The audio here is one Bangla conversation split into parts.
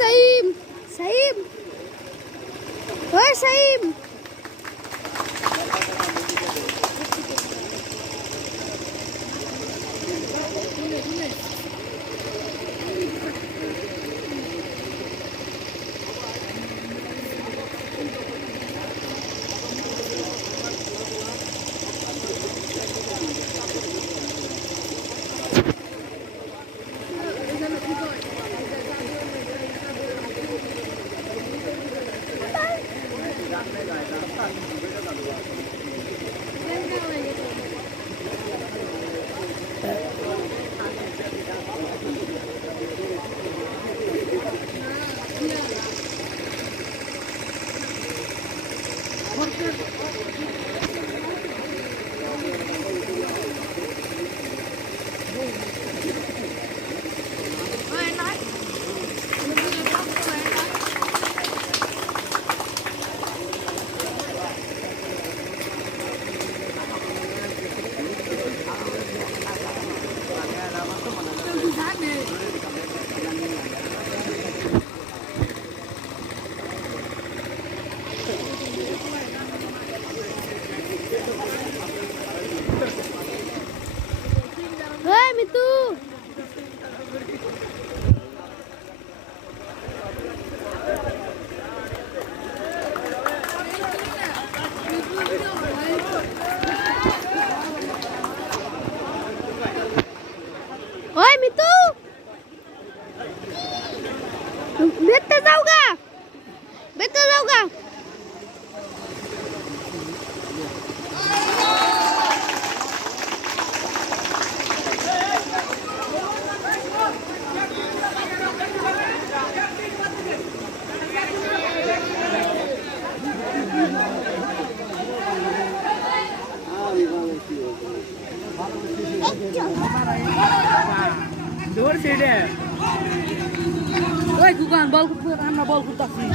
Saim, Saim, Saim.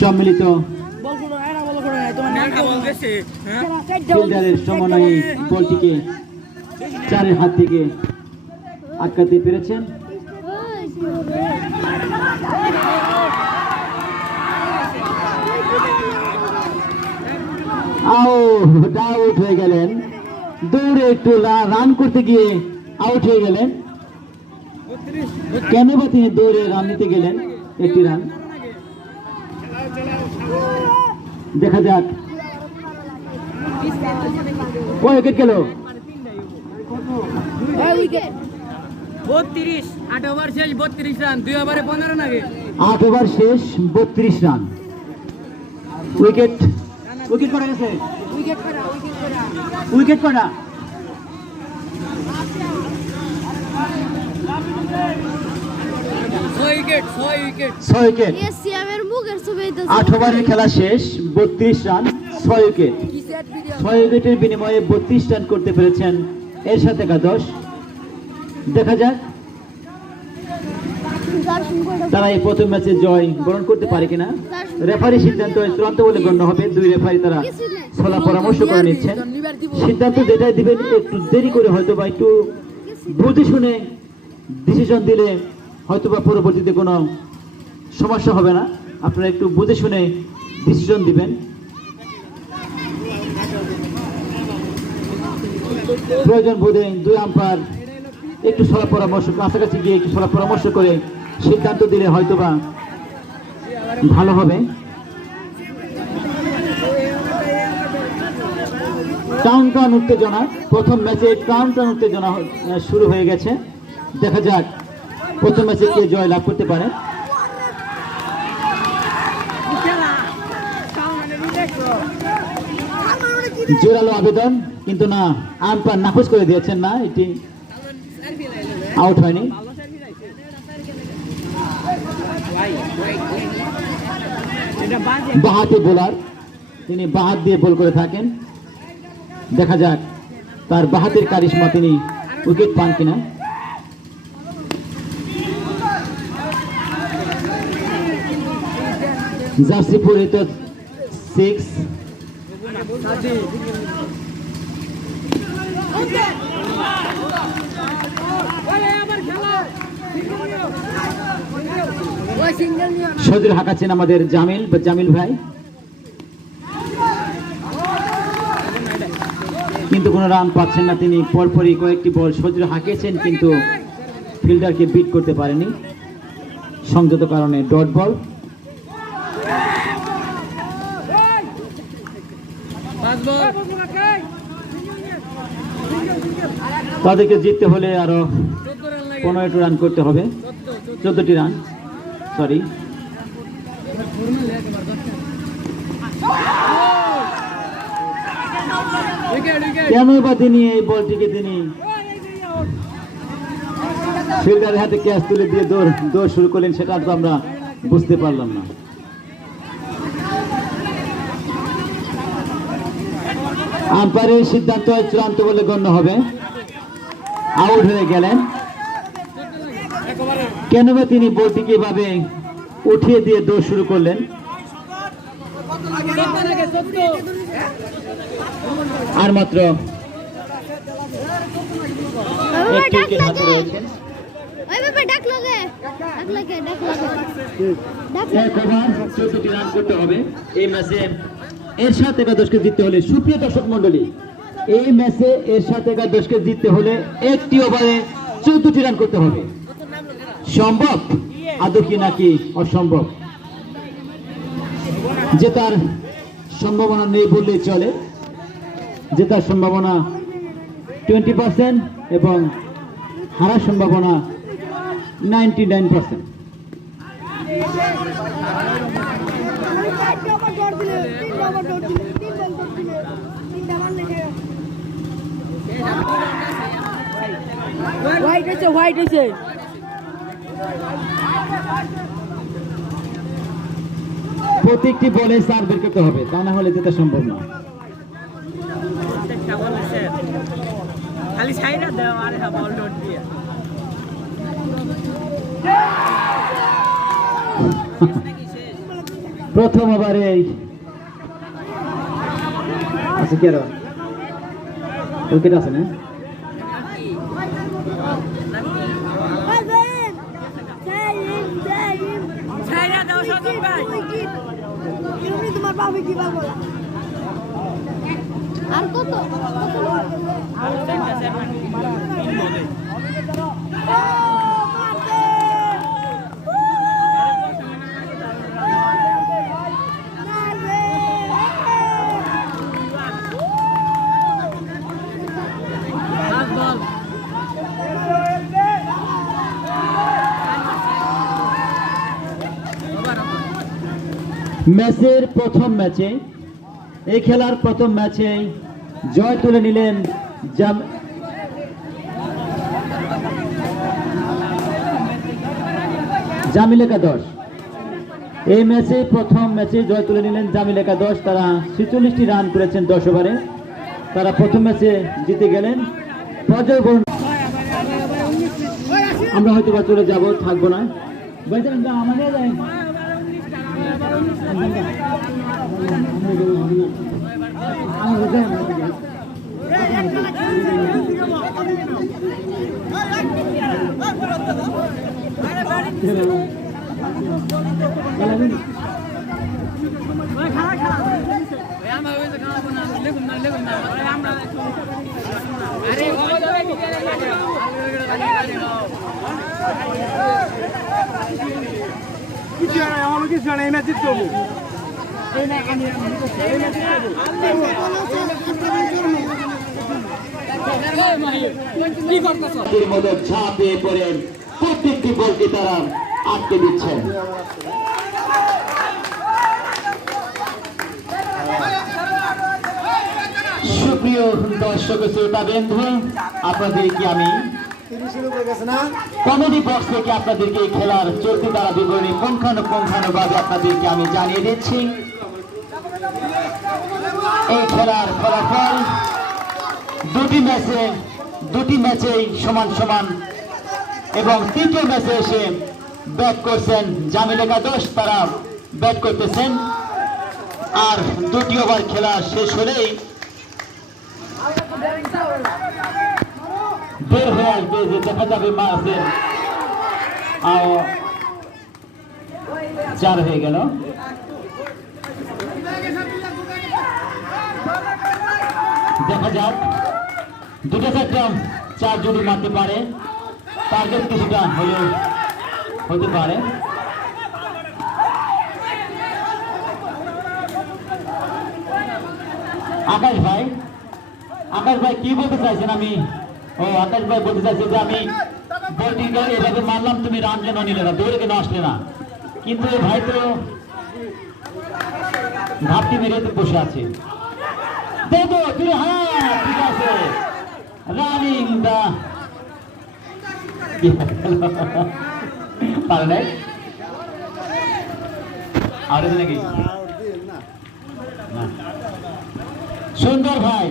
সম্মিলিত ফিল্ডারের সমন্বয়ে বলটিকে চারের হাত থেকে আটকাতে পেরেছেন। আউট হয়ে গেলেন, দৌড়ে একটু রান করতে গিয়ে আউট হয়ে গেলেন। কেন বা তিনি দৌড়ে রান নিতে গেলেন? একটি রান দেখা যাক। ও উইকেট গেল। 32 8 ওভার শেষ 32 রান, 2 ওভারে 15 রান আগে 8 ওভার শেষ 32 রান। উইকেট করা গেছে, উইকেট করা। উইকেট 8 ওভারের খেলা শেষ, 32 রান, 6 উইকেট। 6 উইকেটের বিনিময়ে 32 রান করতে পেরেছেন এরশাদ একাদশ। দেখা যাক তারা এই প্রথম ম্যাচে জয় বরণ করতে পারে কিনা। রেফারি সিদ্ধান্ত চূড়ান্ত বলে গণ্য হবে। 2 রেফারি তারা সলা পরামর্শ করে নিচ্ছেন। সিদ্ধান্ত যেটাই দিবেন একটু দেরি করে হয়তো বা একটু বুঝে শুনে ডিসিশন দিলে হয়তো বা পরবর্তীতে কোনো সমস্যা হবে না। আপনারা একটু বুঝে শুনে ডিসিশন দিবেন। প্রয়োজন বোধে দুই আম্পায়ার একটু সলা পরামর্শ কাছাকাছি গিয়ে একটু সলা পরামর্শ করে সিদ্ধান্ত দিলে হয়তোবা ভালো হবে। টাউন উত্তেজনা, প্রথম ম্যাচে টাউন উত্তেজনা শুরু হয়ে গেছে। দেখা যাক প্রথম ম্যাচে কে জয় লাভ করতে পারে। জোরালো আবেদন, কিন্তু না, আম্পায়ার নাকচ করে দিয়েছেন, না এটি আউট হয়নি। বাহাতি বোলার, তিনি বাহাত দিয়ে বল করে থাকেন। দেখা যাক তার বাহাতের কারিশমা তিনি উইকেট পান কিনা। জার্সি পরিহিত 6 সজুর হাঁকাচ্ছেন আমাদের জামিল ভাই, কিন্তু কোনো রান পাচ্ছেন না তিনি। পরপরই কয়েকটি বল সজুর হাঁকিয়েছেন কিন্তু ফিল্ডারকে বিট করতে পারেনি, সংযত কারণে ডট বল। তাদেরকে জিততে হলে আরো 15টি রান করতে হবে, 14টি রান, সরি। কেন বা তিনি এই বলটিকে তিনি ফিল্ডারের হাতে ক্যাচ তুলে দিয়ে দৌড় শুরু করলেন, সেটা তো আমরা বুঝতে পারলাম না। আম্পায়ারের সিদ্ধান্ত চূড়ান্ত বলে গণ্য হবে। আউট হয়ে গেলেন। কেন বা তিনি বলটিকে এভাবে উঠিয়ে দিয়ে দৌড় শুরু করলেন। আর মাত্র একটি উইকেট হাতে রয়েছে। এক ওভার 14টি রান করতে হবে এই ম্যাচে। এরশাদ একাদশকে জিততে হলে, সুপ্রিয় দর্শক মন্ডলী, এই ম্যাচে এরশাদ একাদশকে জিততে হলে একটি ওভারে 14টি রান করতে হবে। সম্ভব আদৌ কি নাকি অসম্ভব? জেতার সম্ভাবনা নেই বললেই চলে। জেতার সম্ভাবনা 20% এবং হারার সম্ভাবনা 99%। হোয়াইট হয়েছে প্রত্যেকটি বলে চার বের করতে হবে, তা না হলে যেতে সম্ভব না। খালি ছাইরা দাও আরে বল ডট দিয়ে। প্রথম ওভারে আচ্ছা কেন উইকেট আছে না? আর কত ম্যাচের প্রথম ম্যাচে, এই খেলার প্রথম ম্যাচে জয় তুলে নিলেন জামিল একাদশ। এই ম্যাচে প্রথম ম্যাচে জয় তুলে নিলেন জামিল একাদশ। তারা 46টি রান করেছেন 10 ওভারে। তারা প্রথম ম্যাচে জিতে গেলেন। পর্যায়ক্রমে আমরা হয়তো বা চলে যাব, থাকবো না। আমাদের মতো ঝাঁপিয়ে পড়ে প্রত্যেকটি বলকে তারা আটকে দিচ্ছেন। সুপ্রিয় দর্শক শ্রোতা বন্ধু, আপনাদেরকে আমি কমেডি বক্স থেকে আপনাদেরকে এই খেলার চলতি দ্বারা বিবরণী পুঙ্খানুপুঙ্খানুভাবে আপনাদেরকে আমি জানিয়ে দিচ্ছি। এই খেলার ফলাফল দুটি ম্যাচেই সমান সমান এবং তৃতীয় ম্যাচে এসে ব্যাট করছেন জামিল একাদশ, তারা ব্যাট করতেছেন। আর 2টি ওভার খেলা শেষ হলেই বের হয়ে আসবে যে দেখা যাবে মাঝে 4 হয়ে গেল। দেখা যাক 2-4 যদি মারতে পারে, টার্গেট কিছুটা হলেও হতে পারে। আকাশ ভাই কি বলতে চাইছেন? আকাশ ভাই বলতে চাইছে যে আমি বলটি এভাবে মারলাম, তুমি রান কেন নিলে না, দৌড়ে কেন আসলে না? কিন্তু ভাই তো ঘাপটি মেরে তো বসে আছে। দেখো তুমি, হ্যাঁ ঠিক আছে, রানিং দা পারে নাই আর নাকি? সুন্দর ভাই,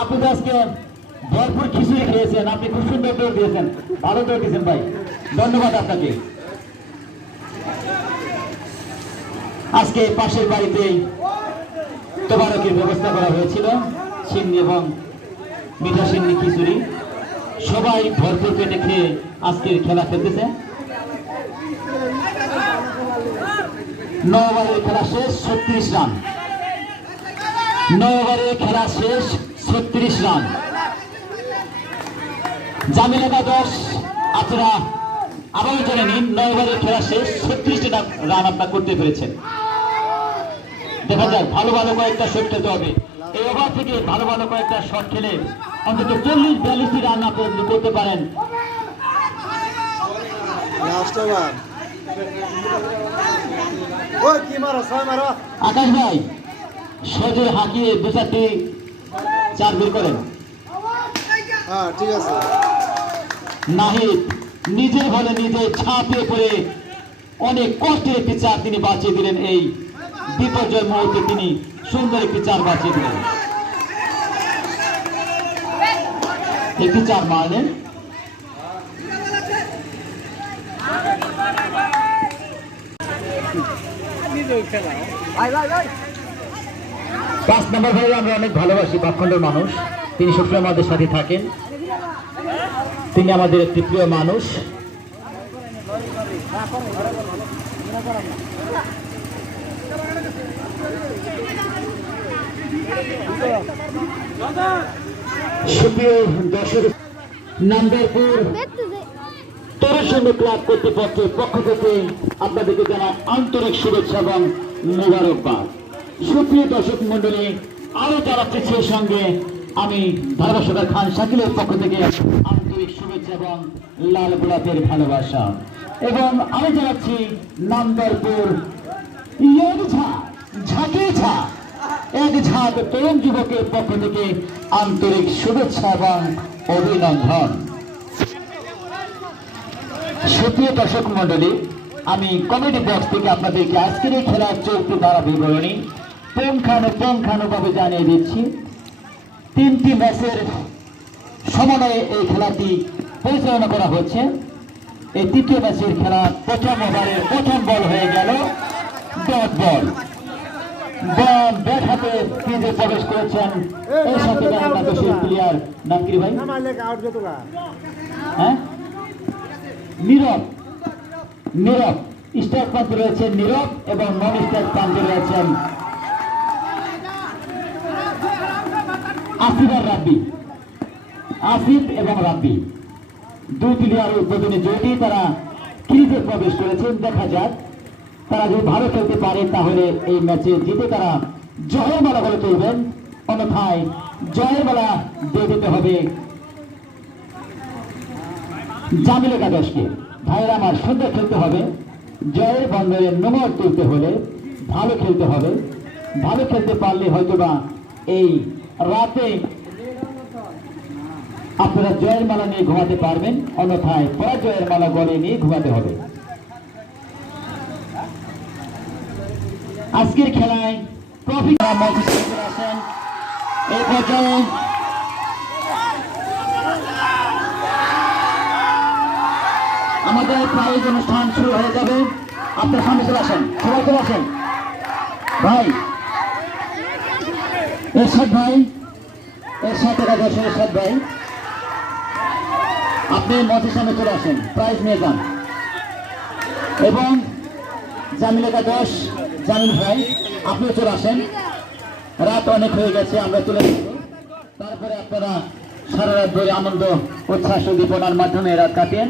আপনি তো আজকে ভরপুর খিচুড়ি খেয়েছেন, আপনি খুব সুন্দর দৌড় দিয়েছেন, ভালো দৌড় দিয়েছেন ভাই, ধন্যবাদ আপনাকে। আজকে পাশের বাড়িতেই তোবারকের ব্যবস্থা করা হয়েছিল, সিন্নি এবং মিঠা সিন্নি খিচুড়ি, সবাই ভরপুর পেটে খেয়ে আজকের খেলা খেলতেছে। 9 ওভারের খেলা শেষ, 36 রান। 9 ওভারের খেলা শেষ, 36 রান। জামিল একাদশ আপনারা আবারও জেনে নিন, 9 ওভারের খেলা শেষ, 36টা রান আপনারা করতে পেরেছেন। দেখা যাক, ভালো কয়েকটা শট খেলতে হবে। এই ওভার থেকে ভালো কয়েকটা শট খেলে অন্তত 40-42টি রান আপনি করতে পারেন। আকাশ ভাই সজোর হাঁকিয়ে 2-4টি 4 বের করেন। ঠিক আছে। নাহিদ নিজের বলে নিজে ঝাঁপিয়ে পড়ে অনেক কষ্টের একটি 4 তিনি বাঁচিয়ে দিলেন। এই বিপর্যয় মুহূর্তে তিনি সুন্দর একটি 4 বাঁচিয়ে দিলেন, একটি 4 মারলেন। পাঁচ নম্বর ভাই আমরা অনেক ভালোবাসি, পাখণ্ডের মানুষ, তিনি সবসময় আমাদের সাথে থাকেন, তিনি আমাদের একটি প্রিয় মানুষ। সুপ্রিয় দর্শক, নামদারপুর তরুণ ক্লাব কর্তৃপক্ষের পক্ষ থেকে আপনাদেরকে জানাই আন্তরিক শুভেচ্ছা এবং মোবারকবাদ। সুপ্রিয় দর্শক মন্ডলী, আরো জানাচ্ছি সেই সঙ্গে আমি ধারাভাষ্যকার খান শাকিলের পক্ষ থেকে আন্তরিক শুভেচ্ছা এবং লাল গোলাপের ভালোবাসা, এবং আমি জানাচ্ছি নামদারপুর এক ঝাঁক তরুণ যুবকের পক্ষ থেকে আন্তরিক শুভেচ্ছা এবং অভিনন্দন। সুপ্রিয় দর্শক মন্ডলী, আমি কমেডি বক্স থেকে আপনাদেরকে আজকের এই খেলার চলতি ধারা বিবরণী পুঙ্খানুপুঙ্খানুভাবে জানিয়ে দিচ্ছি। 3টি ম্যাচের সমন্বয়ে এই খেলাটি পরিচালনা করা হচ্ছে। এই 3য় ম্যাচের খেলা প্রথম ওভারের প্রথম বল হয়ে গেল ডট বল। ব্যাট হাতে ক্রিজে প্রবেশ করেছেন এর সাথে একাদশের প্লেয়ার নাম কি ভাই? হ্যাঁ, নীরব। নীরব স্ট্রাইক প্রান্তে রয়েছে নীরব এবং নন স্ট্রাইক প্রান্তে রয়েছেন আসিফ আর রাব্বি। আসিফ এবং রাব্বি দুই প্লেয়ার উদ্বোধনী জুটি, তারা ক্রিজে প্রবেশ করেছেন। দেখা যাক তারা যদি ভালো খেলতে পারে তাহলে এই ম্যাচে জিতে তারা জয়ের মালা বলে তুলবেন, অন্যথায় জয়ের মালা দিয়ে দিতে হবে জামিল একাদশকে। ভাইরা আমার সুন্দর খেলতে হবে, জয়ের বন্ধনে নোংর তুলতে হলে ভালো খেলতে হবে। ভালো খেলতে পারলে হয়তোবা এই রাতে আপনারা জয়ের মালা নিয়ে ঘুমাতে পারবেন, অন্যথায় পরাজয়ের মালা গলে নিয়ে ঘুমাতে হবে। আজকের খেলায় ট্রফি আসেন এই পর্যায়ে আমাদের প্রাইজ অনুষ্ঠান শুরু হয়ে যাবে। আপনার সামনে চলে আসেন, সবাই চলে আসেন। ভাই এরশাদ ভাই, এরশাদ একাদশ এরশাদ ভাই, আপনি মঞ্চের সামনে চলে আসেন, প্রাইজ নিয়ে যান। এবং জামিল একাদশ জামিল ভাই আপনিও চলে আসেন, রাত অনেক হয়ে গেছে, আমরা চলে যাব। তারপরে আপনারা সারা রাত ধরে আনন্দ উচ্ছ্বাস উদ্দীপনার মাধ্যমে রাত কাটেন।